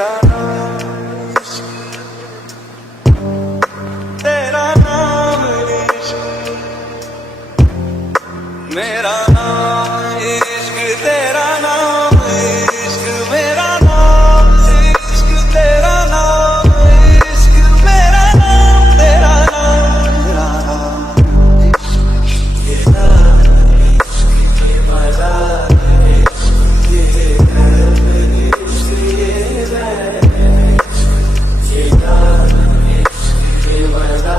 मेरा नाम इश्क, तेरा नाम इश्क, मेरा नाम इश्क, तेरा नाम इश्क, मेरा नाम इश्क, तेरा नाम इश्क, मेरा नाम, तेरा नाम, तेरा नाम इश्क, ये नाम इश्क, ये मजा इश्क, ये दर्द इश्क, ये दर्द इश्क, ये नाम इश्क, ये मजा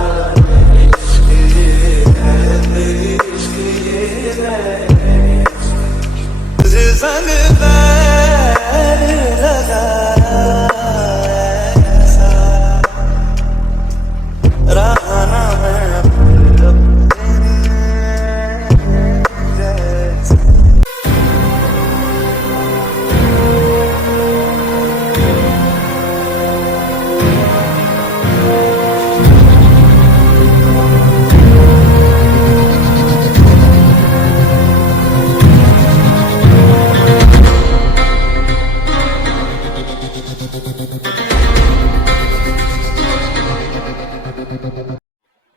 इश्क, ये दर्द इश्क, ये दर्द तुझे संग पैर लगाया ऐसा रहा ना मैं अपने जैसा।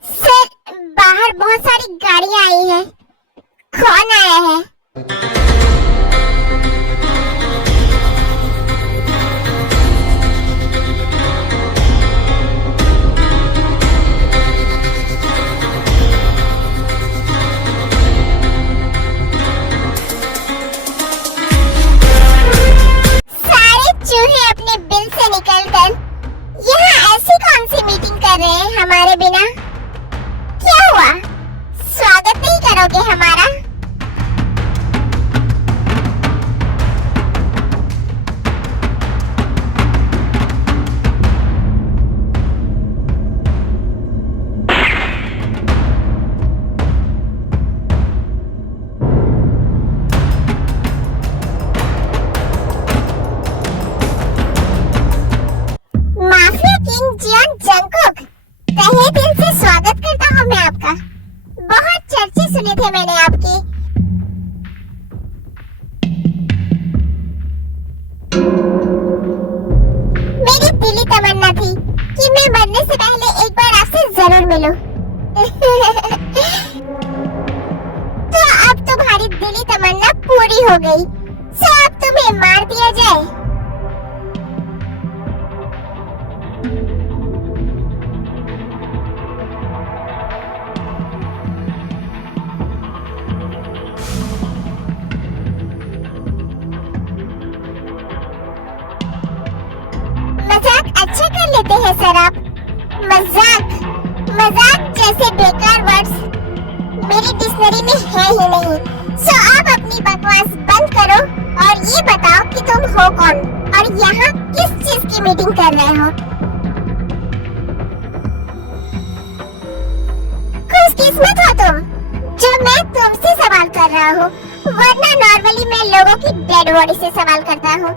सर, बाहर बहुत सारी गाड़ियां आई हैं। कौन आया है? सारे चूहे अपने बिल से निकलकर यहाँ ऐसी कौन सी मीटिंग कर रहे हैं हमारे बिना? क्या हुआ? स्वागत नहीं करोगे हमारा? माफिया किंग जियान जंगकुक, तहे दिल से स्वागत करता हूँ मैं आपका। बहुत चर्चे सुने थे मैंने आपके। मेरी दिली तमन्ना थी कि मैं मरने से पहले एक बार आपसे जरूर मिलूं। तो अब तुम्हारी दिली तमन्ना पूरी हो गई। सो अब तुम्हें मार दिया जाए। मजाक अच्छा कर लेते हैं सर आप। मजाक मजाक जैसे बेकार वर्ड्स मेरी डिक्शनरी में है ही नहीं। सो आप अपनी बकवास बंद करो और ये बताओ कि तुम हो कौन और यहाँ किस चीज की मीटिंग कर रहे हो? खुशकिस्मत हो तुम जो मैं तुमसे सवाल कर रहा हूँ, वरना नॉर्मली मैं लोगों की डेड बॉडी से सवाल करता हूँ।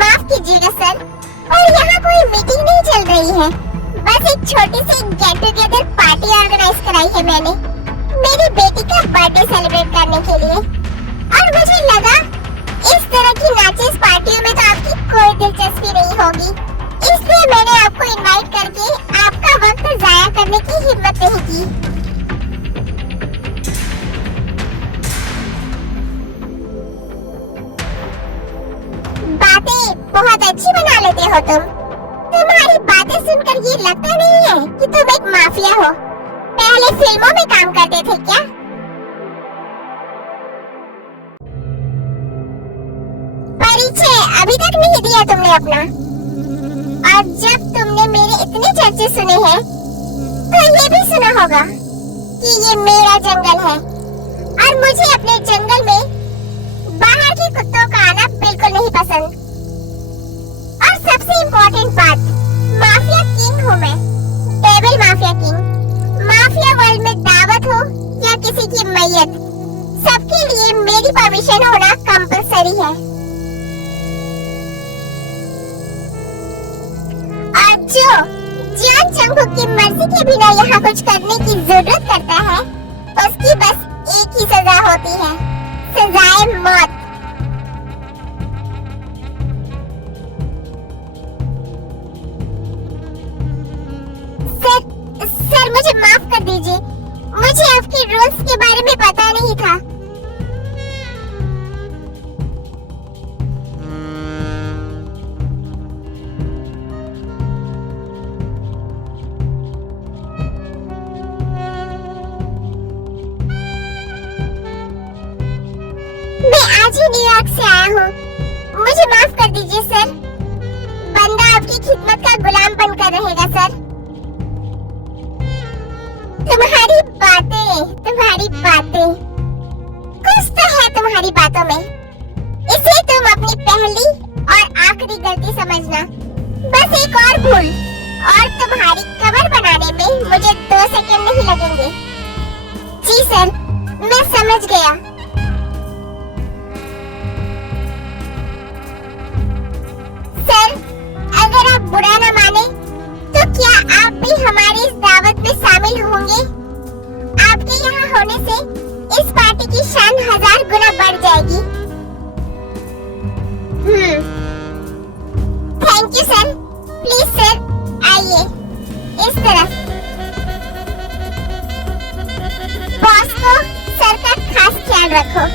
माफ कीजिएगा सर, और यहाँ कोई मीटिंग नहीं चल रही है। बस एक छोटी सी गेट टुगेदर पार्टी ऑर्गेनाइज कराई है मैंने मेरी बेटी का बर्थडे सेलिब्रेट करने के लिए। और मुझे लगा इस तरह की नाचेस पार्टियों में तो आपकी कोई दिलचस्पी नहीं होगी, इसलिए मैंने आपको इनवाइट करके आपका वक्त जाया करने की हिम्मत नहीं की। बातें बहुत अच्छी बना लेते हो तुम। तुम्हारी बातें सुनकर ये लगता नहीं है कि तुम एक माफिया हो। पहले फिल्मों में काम करते थे क्या? परिचय अभी तक नहीं दिया तुमने अपना। और जब तुमने मेरे इतने चर्चे सुने हैं, तो ये भी सुना होगा कि ये मेरा जंगल है और मुझे अपने जंगल में बाहर के कुत्तों का आना बिल्कुल नहीं पसंद। और सबसे इम्पोर्टेंट बात, माफिया किंग हूँ मैं, table mafia king. Mafia world में दावत हो या किसी की मैयत, सबके लिए मेरी परमिशन होना कंपलसरी है। और जो जियान जंगकुक की मर्जी के बिना यहाँ कुछ करने की जरूरत करता है, उसकी बस एक ही सजा होती है, सजाए मौत। मैं आज ही न्यूयॉर्क से आया हूँ, मुझे माफ कर दीजिए सर। बंदा आपकी खिदमत का गुलाम बनकर रहेगा सर। तुम्हारी बातें कुछ तो है तुम्हारी बातों में, इसे तुम अपनी पहली और आखिरी गलती समझना। बस एक और भूल और तुम्हारी कवर बनाने में मुझे 2 सेकंड नहीं लगेंगे। जी सर, मैं समझ गया। सर, अगर आप बुरा न माने तो क्या आप भी हमारी इस दावत में शामिल होंगे? आपके यहाँ होने से इस पार्टी की शान 1000 गुना बढ़ जाएगी। Thank you sir. Please sir, आइए इस तरफ। बॉस को सर का खास ख्याल रखो।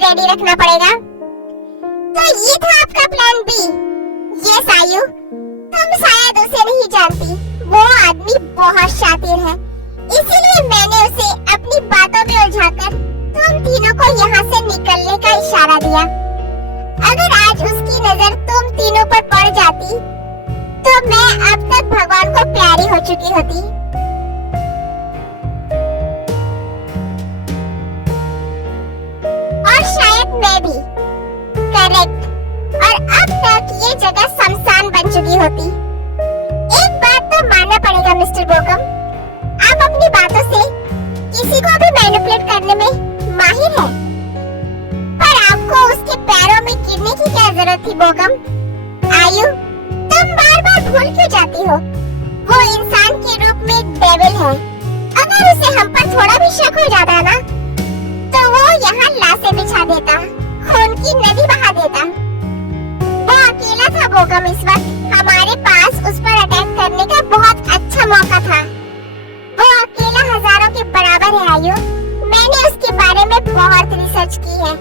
रेडी रखना पड़ेगा। तो ये था आपका प्लान बी। यस आयु, तुम शायद उसे नहीं जानती, वो आदमी बहुत शातिर है, इसीलिए मैंने उसे अपनी बातों में उलझाकर तुम तीनों को यहाँ से निकलने का इशारा दिया। अगर आज उसकी नजर तुम तीनों पर पड़ जाती तो मैं अब तक भगवान को प्यारी हो चुकी होती। और शायद मैं भी। करेक्ट। और अब तक ये जगह शमशान बन चुकी होती। एक बात तो मानना पड़ेगा मिस्टर बोकम, आप अपनी बातों से किसी को भी मैनिपुलेट करने में माहिर हैं। पर आपको उसके पैरों में गिरने की क्या जरूरत थी बोकम? आयु, तुम बार-बार भूल क्यों जाती हो? वो इंसान के रूप में डेविल है। अगर उसे हम पर थोड़ा भी शक हो जाता ना, तो वो यहाँ लाशें बिछा देता, खून की नदी बहा देता। वो अकेला था बोकम इस वक्त। हमारे पास उस पर अटैक करने का बहुत अच्छा मौका था। वो अकेला हजारों के बराबर है आयु। मैंने उसके बारे में बहुत रिसर्च की है।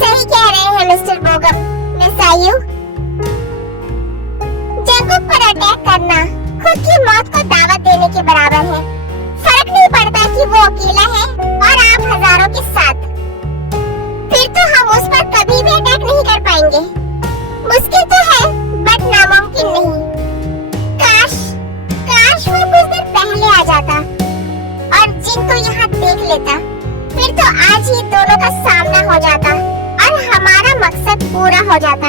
सही कह रहे हैं मिस्टर बोकम। मिस आयु, जंगुक पर अटैक करना खुद की मौत को दावत देने के बराबर है। फर्क नहीं पड़ता कि वो अकेला है और आप हजारों के साथ। फिर तो हम उस पर कभी भी अटैक नहीं कर पाएंगे। मुश्किल तो है बट नामुमकिन नहीं। काश वो कुछ देर पहले आ जाता और जिनको यहाँ देख लेता, फिर तो आज ही दोनों का सामना हो जाता और हमारा मकसद पूरा हो जाता।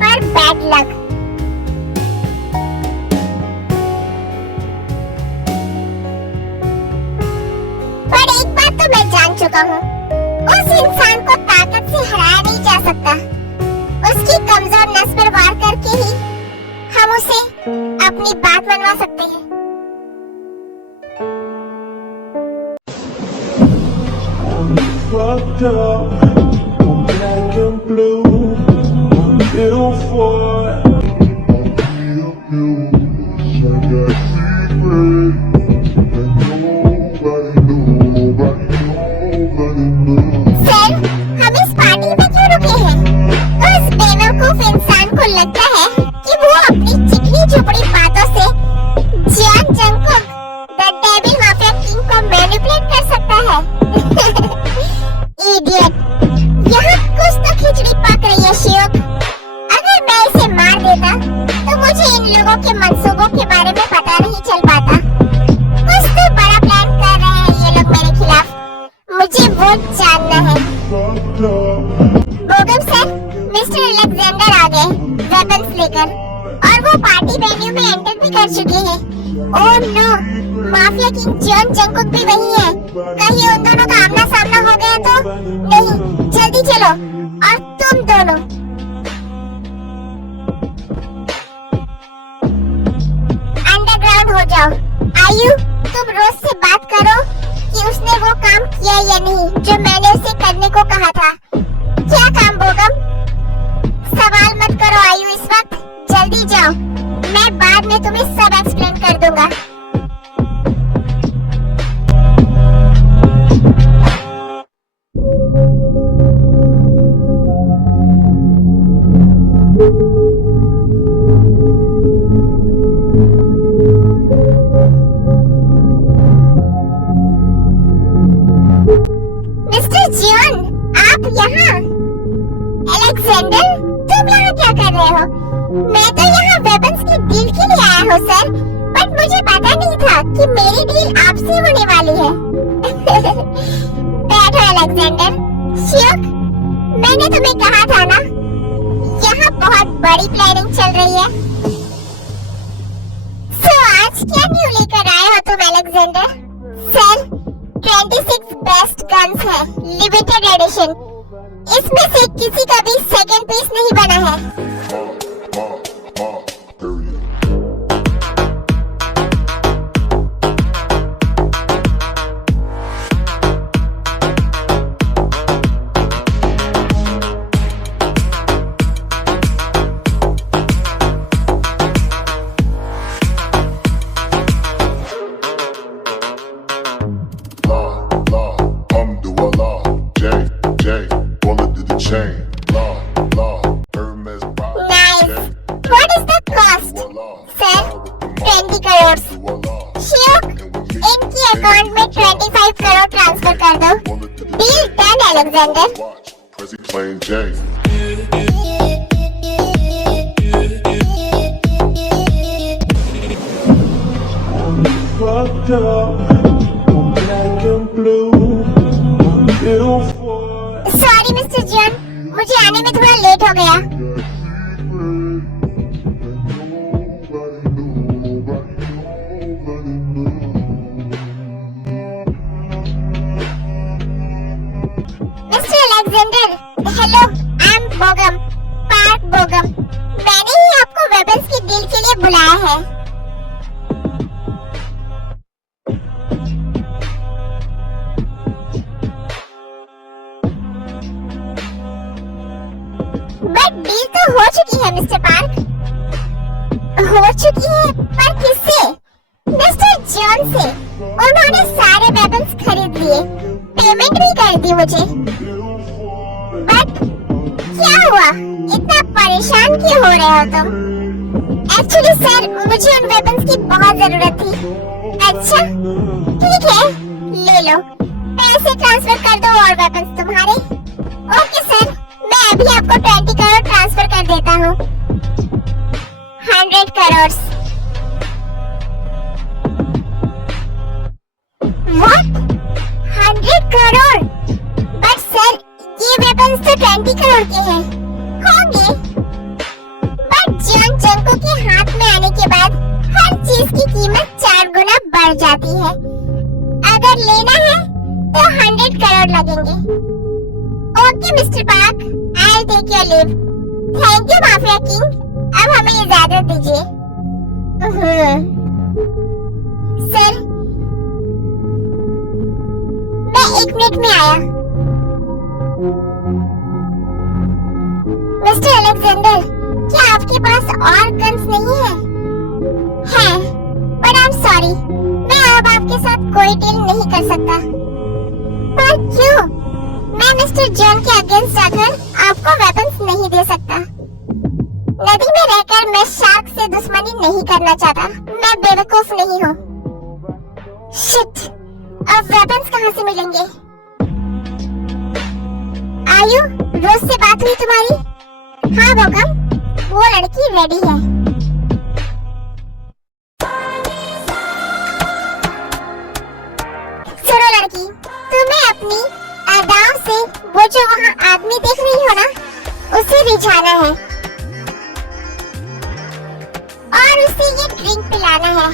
पर बैड लक। पर एक बात जान चुका हूँ। उस इंसान को ताकत से हराया नहीं जा सकता। उसकी कमजोर नस पर वार करके ही हम उसे अपनी बात मनवा सकते हैं। Fucked up, I'm black and blue, I'm ill for it. I got secrets that nobody knew. Sir, हम इस पार्टी में क्यों रुके हैं? उस बेवकूफ इंसान को लगता है कि वो अपनी चिकनी चुपड़ी बातों से John Jungkook, the devil mafia king को मैनिपुलेट कर सकता है। इडियट, यहाँ कुछ तो खिचड़ी पक रही है शियोक। अगर मैं इसे मार देता तो मुझे इन लोगों के मंसूबों के बारे में पता नहीं चल पाता। कुछ तो बड़ा प्लान कर रहे हैं ये लोग मेरे खिलाफ। मुझे वो जानना है। बोगम सर, मिस्टर अलेक्जेंडर आ गए वेपन्स लेकर और वो पार्टी वेन्यू में एंटर भी कर चुके हैं। Oh no, mafia king John Jungkook भी वही है। कहीं उन दोनों का आमना सामना हो गया तो? नहीं, जल्दी चलो। और तुम दोनों अंडरग्राउंड हो जाओ। आयु, तुम रोज से बात करो कि उसने वो काम किया या नहीं जो मैंने उसे करने को कहा था। क्या काम बोगम? सवाल मत करो आयु इस वक्त, जल्दी जाओ। मैं बाद में तुम्हें सब एक्सप्लेन कर दूंगा। मिस्टर जॉन, आप यहाँ? अलेक्जेंडर, तुम यहाँ क्या कर रहे हो? मैं तो यहाँ वेपन्स की डील के लिए आया हूँ सर, बट मुझे पता नहीं था कि मेरी डील आपसे होने वाली है। बैठो अलेक्जेंडर। शियोक, मैंने तुम्हें कहा था ना, यहाँ बहुत बड़ी प्लानिंग चल रही है। सो आज क्या न्यू लेकर आए हो तुम अलेक्जेंडर? सर, 26 बेस्ट गन्स है, लिमिटेड एडिशन। इसमें से किसी का भी सेकंड पीस नहीं बना है। Plain Jane. Fucked up, I'm black and blue, I'm ill for it. Sorry mister John, मुझे आने में थोड़ा लेट हो गया। Hello, I am Bogum, Park Bogum. मैंने ही आपको वेपन्स की डील के लिए बुलाया है। बट डील तो हो चुकी है मिस्टर पार्क। हो चुकी है, पर किससे? मिस्टर जॉन से। उन्होंने सारे वेपन्स खरीद लिए, पेमेंट भी कर दी मुझे। बट क्या हुआ? इतना परेशान क्यों हो रहे हो तुम? एक्चुअली सर, मुझे उन वेपन्स की बहुत जरूरत थी। अच्छा, ठीक है, ले लो। पैसे ट्रांसफर कर दो और वेपन्स तुम्हारे। ओके सर, मैं अभी आपको 20 करोड़ ट्रांसफर कर देता हूँ। 100 crore. What? 100 crore? But sir, ये वेपन्स तो 20 करोड़ के हैं। होंगे, बट जॉन जंगकुक के हाथ में आने के बाद हर चीज की कीमत 4 गुना बढ़ जाती है। अगर लेना है तो 100 करोड़ लगेंगे। Okay mister Park, I take your leave. Thank you mafia king, अब हमें इजाजत दीजिए। सर, मैं 1 मिनट में आया। मिस्टर अलेक्जेंडर, क्या आपके पास और गन्स नहीं है? हैं, बट आई एम सॉरी, मैं अब आपके साथ कोई डील नहीं कर सकता। पर क्यों? मैं मिस्टर जॉन के अगेंस्ट जाकर आपको वेपन्स नहीं दे सकता। नदी में रहकर मैं शार्क से दुश्मनी नहीं करना चाहता। मैं बेवकूफ नहीं हूँ। शिट, अब वेपन्स कहाँ से मिलेंगे? आयु, रोज से बात हुई तुम्हारी? हाँ बोकम, वो लड़की रेडी है। सुनो लड़की, तुम्हें अपनी अदाओं से वो जो वहाँ आदमी देख रही हो ना, उसे रिझाना है और उसे ये ड्रिंक पिलाना है।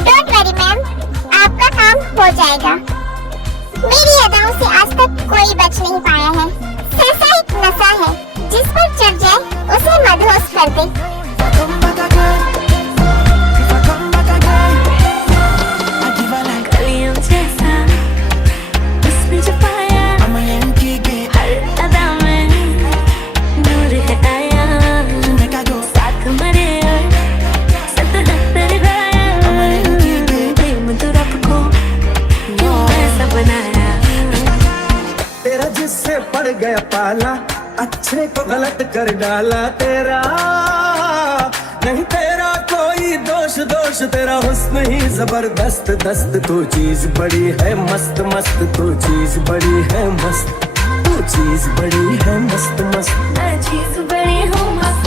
डोंट वरी मैम, आपका काम हो जाएगा। मेरी अदाओं से आज तक कोई बच नहीं पाया है। सहसा एक नशा है, जिस पर चढ़ जाए उसे मदहोश कर दे। तेरा जिससे पड़ गया पाला, अच्छे को गलत कर डाला। तेरा नहीं तेरा कोई दोष, दोष तेरा हुस्न ही जबरदस्त दस्त। तू चीज बड़ी है मस्त मस्त, तू चीज बड़ी है मस्त, तू चीज बड़ी है मस्त मस्त, मैं चीज बड़ी हूँ मस्त।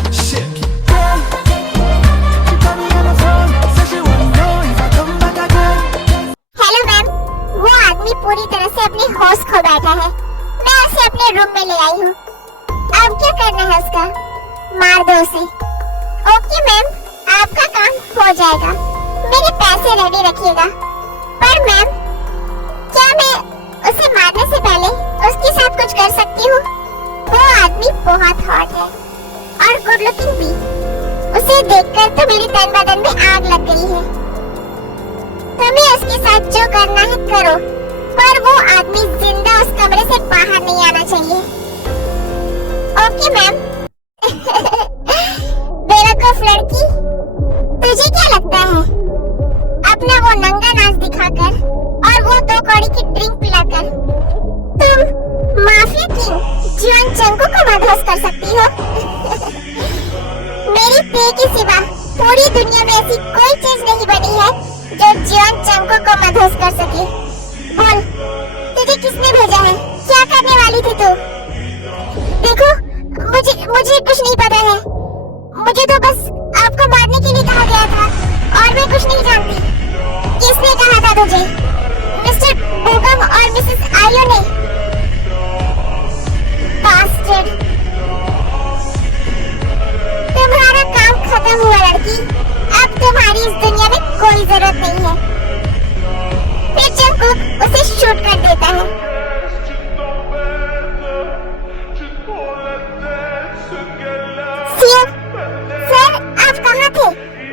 हेलो मैम, वो आदमी पूरी तरह से अपनी होश खो बैठा है। मैं उसे अपने रूम में ले आई हूँ। अब क्या करना है उसका? मार दो उसे। ओके मैम, आपका काम हो जाएगा। मेरे पैसे रेडी रखिएगा। पर मैम, क्या मैं उसे मारने से पहले उसके साथ कुछ कर सकती हूँ? वो आदमी बहुत हॉट है और गुड लुकिंग भी। उसे देखकर तो मेरी तन बदन में आग लग गई है। तुम्हें उसके साथ जो करना है करो, पर वो आदमी जिंदा उस कमरे से बाहर नहीं आना चाहिए। Okay ma'am. बेवकूफ लड़की, तुझे क्या लगता है अपना वो नंगा नाच दिखाकर और वो 2 कौड़ी की ड्रिंक पिलाकर तुम माफिया किंग जियोन चंगू को मदहोश कर सकती हो? मेरी पे के सिवा पूरी दुनिया में ऐसी कोई चीज नहीं बनी है जो जियोन चंगू को मदहोश कर सके। बोल, तुझे किसने भेजा है? क्या करने वाली थी तू? देखो, मुझे कुछ नहीं पता है। मुझे तो बस आपको मारने के लिए कहा गया था और मैं कुछ नहीं जानती। किसने कहा था तुझे? मिस्टर बोकम और मिसेस आयो ने? बास्टर्ड। तुम्हारा काम खत्म हुआ लड़की। अब तुम्हारी इस दुनिया में कोई जरूरत नहीं है। फिर जंगकुक उसे शूट कर देता है। सियोक, सर आप कहाँ थे?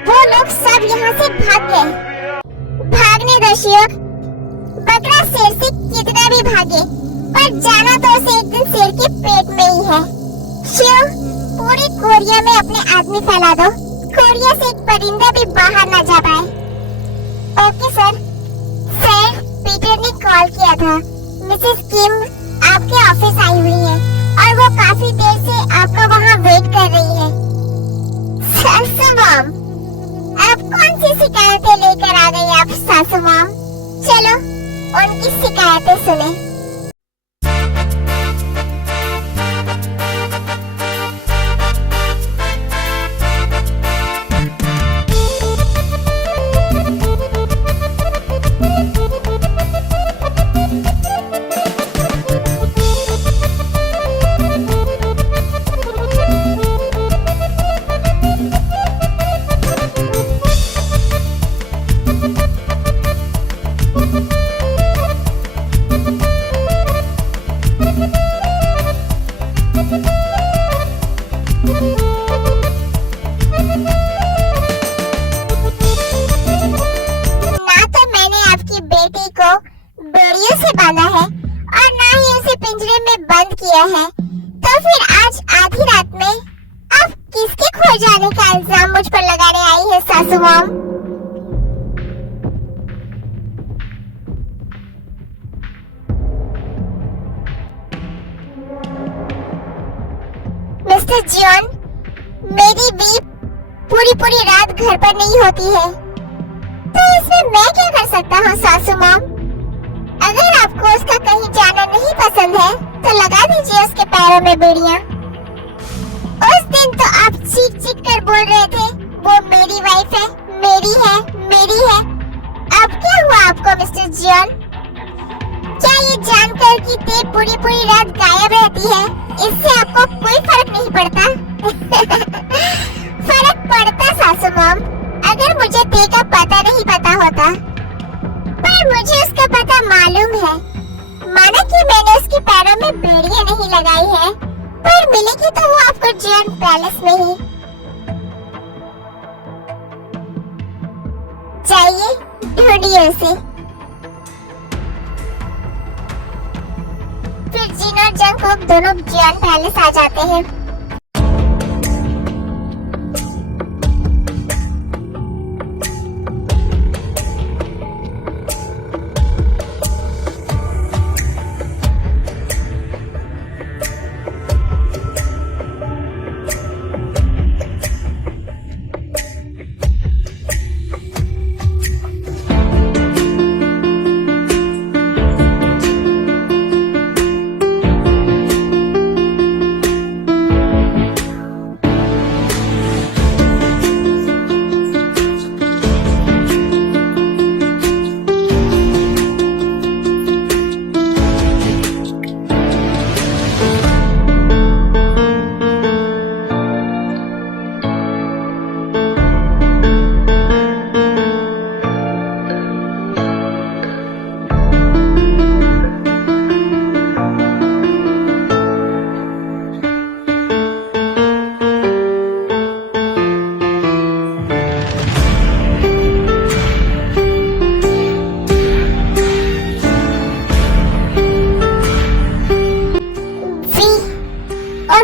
वो लोग सब यहाँ से भाग गए। भागने दो शियोक, बकरा शेर से कितना भी भागे, पर जाना तो उसे एक दिन शेर के पेट में ही है। शियोक, पूरी कोरिया में अपने आदमी फैला दो। कोरिया से एक परिंदा भी बाहर ना जा पाए। Okay sir. सर, पीटर ने कॉल किया था। मिसेस किम आपके ऑफिस आई हुई है और वो काफी देर से आपका वहाँ वेट कर रही है। सासू मॉम, अब कौन सी शिकायतें लेकर आ गई आप सासू मॉम? चलो उनकी शिकायतें सुने। से बांधा है और ना ही उसे पिंजरे में बंद किया है, तो फिर आज आधी रात में आप किसके खो जाने का इल्जाम मुझ पर लगाने आई है सासू मॉम? मिस्टर जॉन, मेरी वी पूरी रात घर पर नहीं होती है, तो इसमें मैं क्या कर सकता हूँ सासू मॉम? अगर आपको उसका कहीं जाना नहीं पसंद है तो लगा दीजिए उसके पैरों में बेड़ियां। उस दिन तो आप चीख कर बोल रहे थे वो मेरी वाइफ है, मेरी है, मेरी है। अब क्या हुआ आपको मिस्टर जॉन? क्या ये जानकर कि ते पूरी रात गायब रहती है, इससे आपको कोई फर्क नहीं पड़ता? फर्क पड़ता सासू मॉम, अगर मुझे ते का पता नहीं पता होता, पर मुझे उसका पता मालूम है। माना कि मैंने उसके पैरों में बेड़ियां नहीं लगाई है, पर मिलेगी तो वो आपको जॉन पैलेस में ही। जाइए ढूंढिए उसे। फिर जिन और जंगकुक दोनों जॉन पैलेस आ जाते हैं।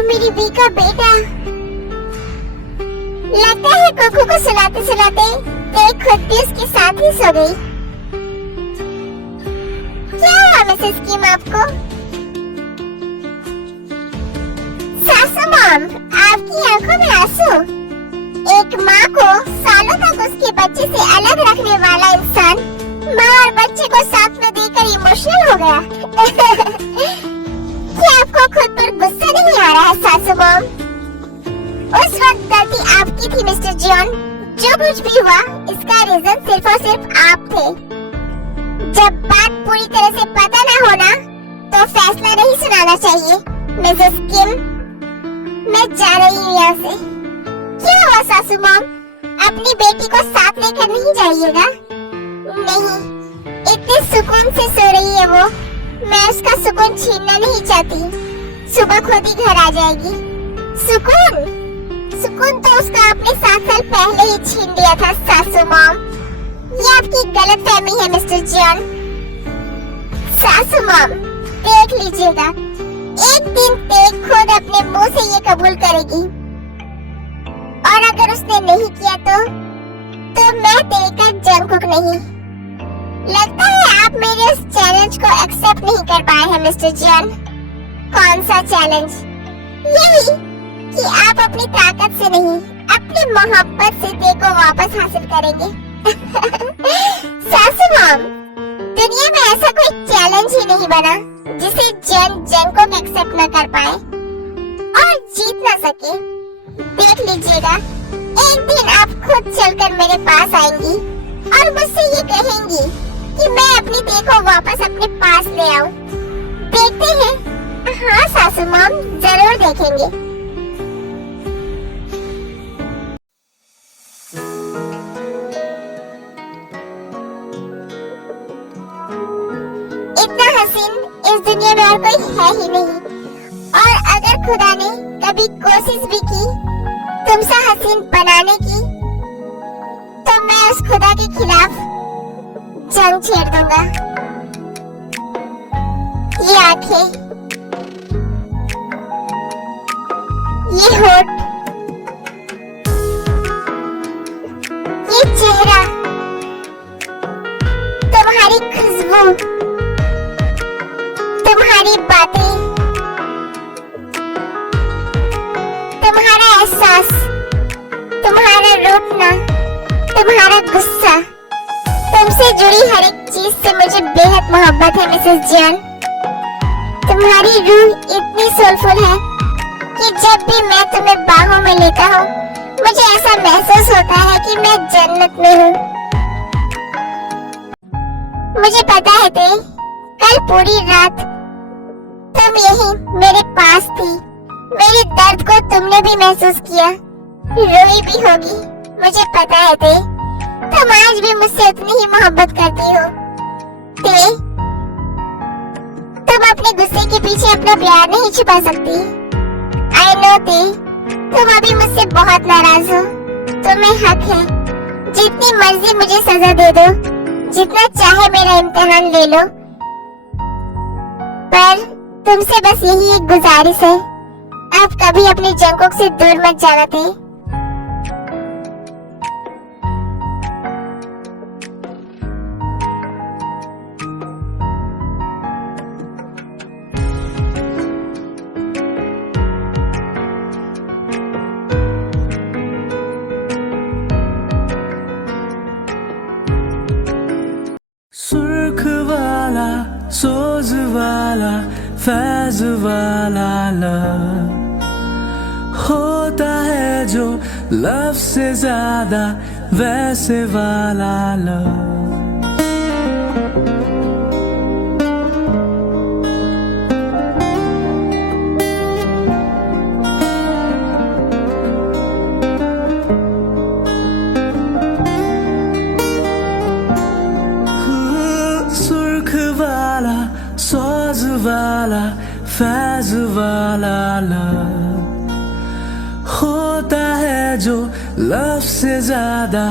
मेरी वी का बेटा। लगता है कुकू को सुलाते सुलाते एक खुद भी उसके साथ ही सो गई। क्या हुआ मिसेस किम आपको? सासू मॉम, आपकी आंखों में आंसू। एक माँ को सालों तक उसके बच्चे से अलग रखने वाला इंसान माँ और बच्चे को साथ में देकर इमोशनल हो गया। क्या आपको खुद पर गुस्सा नहीं आ रहा है सासू मॉम? उस वक्त गलती आपकी थी मिस्टर जॉन। जो कुछ भी हुआ इसका रीजन सिर्फ और सिर्फ आप थे। जब बात पूरी तरह से पता ना होना तो फैसला नहीं सुनाना चाहिए। मिसेस किम, मैं जा रही हूँ यहाँ से। क्या हुआ सासू मॉम? अपनी बेटी को साथ लेकर नहीं जाइएगा? नहीं, इतने सुकून से सो रही है वो, मैं उसका सुकून छीनना नहीं चाहती। सुबह खुद ही घर आ जाएगी। सुकून तो उसका आपने 7 साल पहले ही छीन लिया था सासू मॉम। ये आपकी गलतफहमी है मिस्टर जॉन। सासू मॉम, देख लीजिएगा, एक दिन ते खुद अपने मुंह से ये कबूल करेगी, और अगर उसने नहीं किया तो मैं ते का जंगकुक नहीं। लगता है आप मेरे उस चैलेंज को एक्सेप्ट नहीं कर पाए हैं मिस्टर जॉन। कौन सा चैलेंज? यही कि आप अपनी ताकत से नहीं, अपनी मोहब्बत से ते को वापस हासिल करेंगे। सासू मॉम, दुनिया में ऐसा कोई चैलेंज ही नहीं बना जिसे जन को एक्सेप्ट न कर पाए और जीत न सके। देख लीजिएगा, एक दिन आप खुद चलकर मेरे पास आएंगी और मुझसे ये कहेंगी कि मैं अपनी ते को वापस अपने पास ले आऊं। देखते हैं। हाँ सासू मॉम, जरूर देखेंगे। इतना हसीन इस दुनिया में और कोई है ही नहीं, और अगर खुदा ने कभी कोशिश भी की तुमसे हसीन बनाने की, तो मैं उस खुदा के खिलाफ जंग छेड़ दूंगा। ये आंखें, ये होठ, ये चेहरा, तुम्हारी खुशबू, तुम्हारी बातें, तुम्हारा एहसास, तुम्हारा रूठना, तुम्हारा गुस्सा, तुमसे जुड़ी हर एक चीज से मुझे बेहद मोहब्बत है मिसेस जियान। तुम्हारी रूह इतनी सोलफुल है कि जब भी मैं तुम्हें बाहों में लेता हूँ मुझे ऐसा महसूस होता है कि मैं जन्नत में हूँ। मुझे पता है ते, कल पूरी रात तुम यहीं मेरे पास थी। मेरे दर्द को तुमने भी महसूस किया, रोई भी होगी। मुझे पता है ते, तुम आज भी मुझसे उतनी ही मोहब्बत करती हो। ते, तुम अपने गुस्से के पीछे अपना प्यार नहीं छुपा सकती। आई नो ते, तुम अभी मुझसे बहुत नाराज हो। तुम्हें हक है, जितनी मर्जी मुझे सजा दे दो, जितना चाहे मेरा इम्तिहान ले लो, पर तुमसे बस यही एक गुजारिश है, आप कभी अपने जंकों से दूर मत जाना थे। सुर्ख वाला, सोज वाला, फैज वाला लव होता है जो लव से ज्यादा वैसे वाला लव। सुर्ख वाला, सोज वाला, फैज वाला लव होता है जो लव से ज्यादा